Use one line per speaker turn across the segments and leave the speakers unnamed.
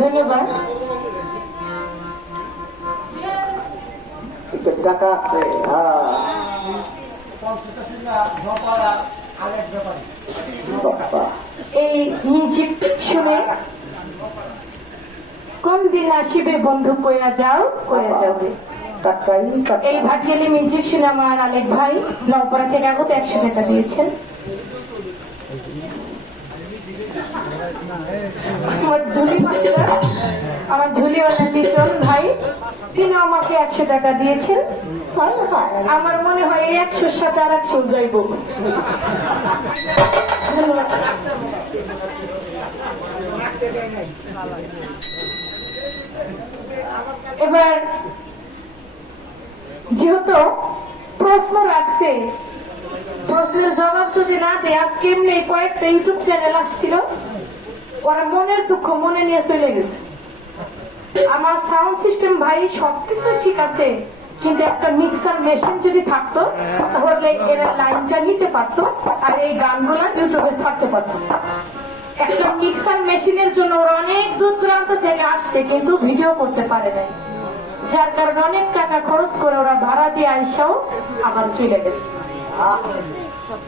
ধন্যবাদ।
টাকা আছে হ্যাঁ।
এই মিউজিক শুনে কোন দিন আসিবে বন্ধু কইয়া যাও কইয়া যাবে। এই ভাটিয়ালি মিউজিক শুনে আমার আলেক ভাই নওপাড়া থেকে আগত একশো টাকা দিয়েছেন। আমার ধুলি মাস্টার আমার ধুলিওয়ালা লিটন ভাই তিনি আমাকে একশো টাকা দিয়েছেন। আমার মনে হয় একশোর সাথে আর একশো যাইব। এবার, যেহেতু প্রশ্ন রাখছে, প্রশ্নের জবাব যদি না দেয়, আজকে এমনি কয়েকটা ইউটিউব চ্যানেল আসছিল। ওরা মনের দুঃখ মনে নিয়ে চলে গেছে। আমার সাউন্ড সিস্টেম ভাই সবকিছু ঠিক আছে কিন্তু একটা মিক্সার মেশিন যদি থাকতো তাহলে এরা লাইনটা নিতে পারতো আর এই গানগুলো ইউটিউবে ছাড়তে পারতো। একটা মিক্সার মেশিনের জন্য ওরা অনেক দূর দূরান্ত থেকে আসছে কিন্তু ভিডিও করতে পারে নাই। যার কারণে অনেক টাকা খরচ করে ওরা ভাড়া দিয়ে আইসাও আবার চলে গেছে।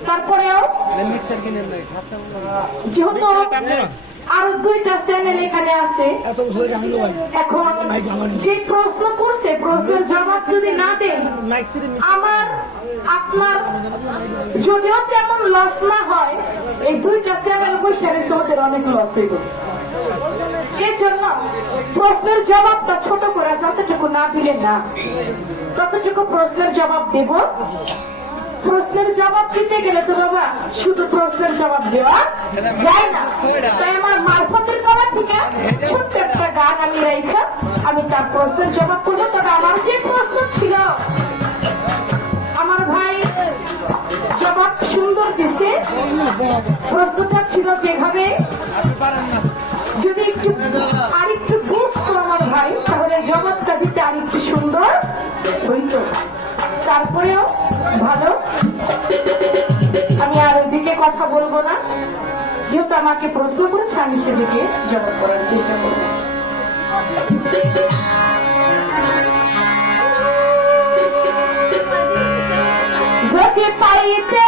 তারপরেও যেহেতু আরও দুইটা চ্যানেল এখানে আছে। এখন যে প্রশ্ন করছে প্রশ্নের জবাব যদি না দেয় আমার আপনার যদিও তেমন লস না হয় এই দুইটা চ্যানেল বসে রয়েছে ওদের অনেক লস হইব। এই জন্য প্রশ্নের জবাবটা ছোট করে যতটুকু না দিলে না ততটুকু প্রশ্নের জবাব দেব। প্রশ্নের জবাব দিতে গেলে তো বাবা, শুধু প্রশ্নের জবাব দেওয়া যায় না। তাই আমার মারফতের করা থেকে ছোট্ট একটা গান আমি রেখা আমি তার প্রশ্নের জবাব করব। তবে আমার যে প্রশ্ন ছিল, আমার ভাই জবাব সুন্দর দিছে। প্রশ্নটা ছিল যেভাবে, যদি একটু আরেকটু বুঝতো আমার ভাই, তাহলে জবাবটা দিতে আরেকটু সুন্দর হইত। তারপরেও ভালো। আমি আর ওইদিকে কথা বলব না। যেহেতু আমাকে প্রশ্ন করেছে, আমি সেদিকে জবাব করার চেষ্টা করব। যদি পাইতে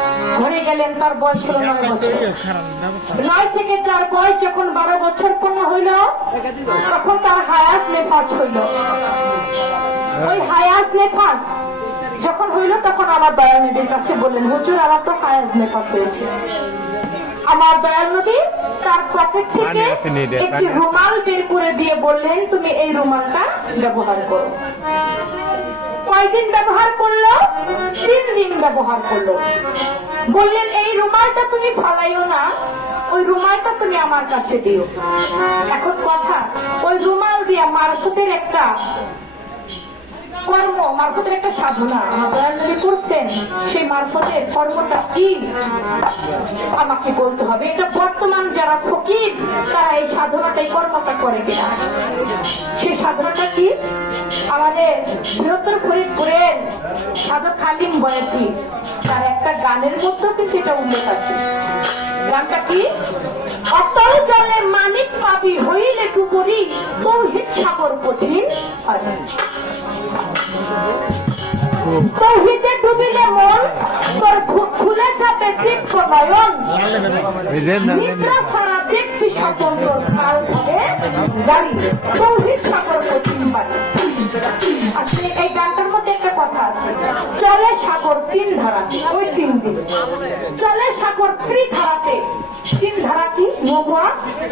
ঘরে গেলেন তার বয়স হলো নয় বছর। নয় থেকে তার বয়স যখন বারো বছর পূর্ণ হইল তখন তার হায়াস নেফাজ হইল। ওই হায়াস নেফাজ যখন হইল তখন আমার দয়া নদীর কাছে বললেন হুজুর আমার তো হায়াস নেফাজ হয়েছে। আমার দয়াল নদী তার পকেট থেকে একটি রুমাল বের করে দিয়ে বললেন তুমি এই রুমালটা ব্যবহার করো। কয়দিন ব্যবহার করল? তিন দিন ব্যবহার করল। বললেন, এই রুমালটা তুমি ফালাইও না, ওই রুমালটা তুমি আমার কাছে দিও। এখন কথা, ওই রুমাল দিয়া মারফতের একটা কর্ম, মারফতের একটা সাধনা দয়াল নবী করছেন সেই মারফতের কর্মটা কি? আমাকে বলতে হবে, এটা বর্তমান যারা ফকির, তারা এই সাধনাটাই কর্মটা করে কিনা? সেই সাধনাটা কি? আমাদের বৃহত্তর ফরিদপুরের হালিম বয়াতি। তার একটা গানের মধ্যেও কিন্তু এটা উল্লেখ আছে। গানটা কি? অতল জলে মানিক পাবি হইলে টুকুরি তৌহিদ সাগর কঠিন তৌহিদে ডুবিলে মন তোর খু- খুলে যাবে নিদ্রা ছাড়া দেখবি ধরে একটা চলে সাগর তিন ধারাতে ওই তিন দিন চলে সাগর ত্রিধারাতে তিন ধারা কি নবুয়া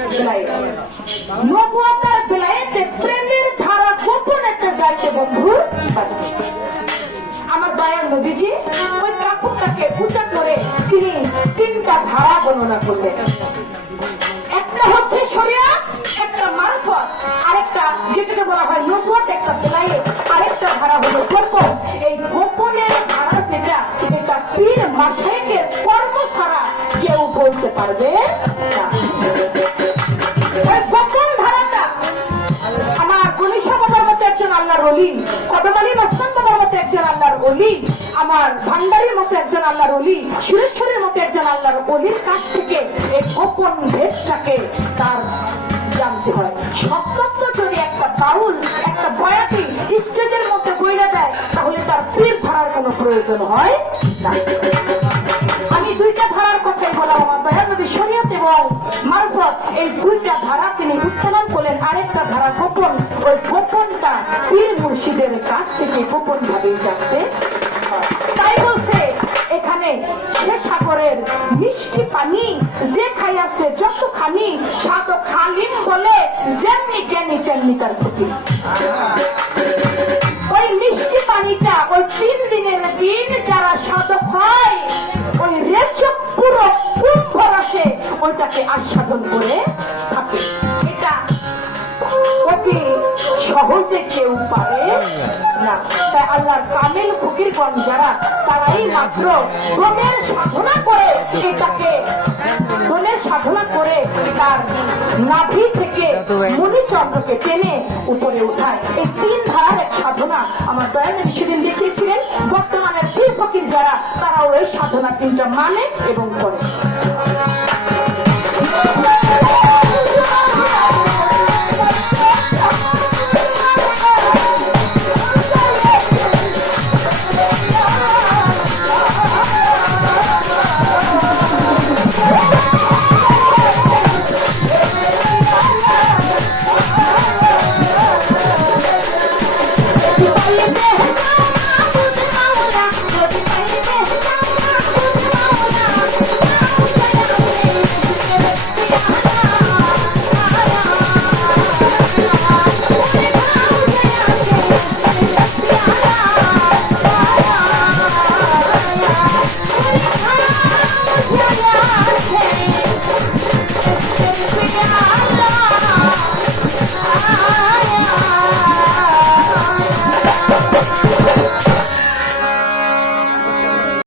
বেলায়েত নবুয়াতার বেলায়েতে প্রেমের ধারা গোপনেতে যাইতে বন্ধু। আমার দয়াল নবীজি ওই কাপড়টাকে পূজা করে তিনি তিনটা ধারা বর্ণনা করলেন আমার ভান্ডারির মতো একজন আল্লাহর অলি সুরেশ্বরের মতো একজন আল্লাহর অলির কাছ থেকে এই গোপন ভেদটাকে তার জানতে হয়। সত্যত্ব যদি একটা বাউল, একটা বয়াতি স্টেজের মধ্যে বইলা দেয়, তাহলে তার পীর ধরার কোনো প্রয়োজন হয় না আমি দুইটা ধারার কথাই বললাম, আমার দয়াল নবী শরীয়ত এবং মারফত। এই দুইটা ধারা তিনি উত্তোলন করলেন, আরেকটা ধারা গোপন। ওই গোপনটা পীর মুর্শিদের কাছ থেকে গোপন ভাবেই জানতে সে সাগরের মিষ্টি পানি যে খাইয়াছে যত খানি সাধক হালিম বলে যেমনি জ্ঞানী তেমনি তার ক্ষতি। ওই মিষ্টি পানিটা, ওই তিন দিনের দিন যারা সাধক হয়, ওই রেচক পুরো কুম্ভ রসে ওইটাকে আস্বাদন করে থাকে। সহজে কেউ পারে না। তাই আল্লাহর কামেল ফকিরগণ যারা, তারাই মাত্র দমের সাধনা করে এটাকে দমের সাধনা করে তার নাভি থেকে মণিচন্দ্রকে টেনে উপরে উঠায় এই তিন ধারার এক সাধনা আমার দয়ানবী সেদিন দেখিয়েছিলেন। বর্তমানে পীর ফকির যারা তারা ওই সাধনা তিনটা মানে এবং করে।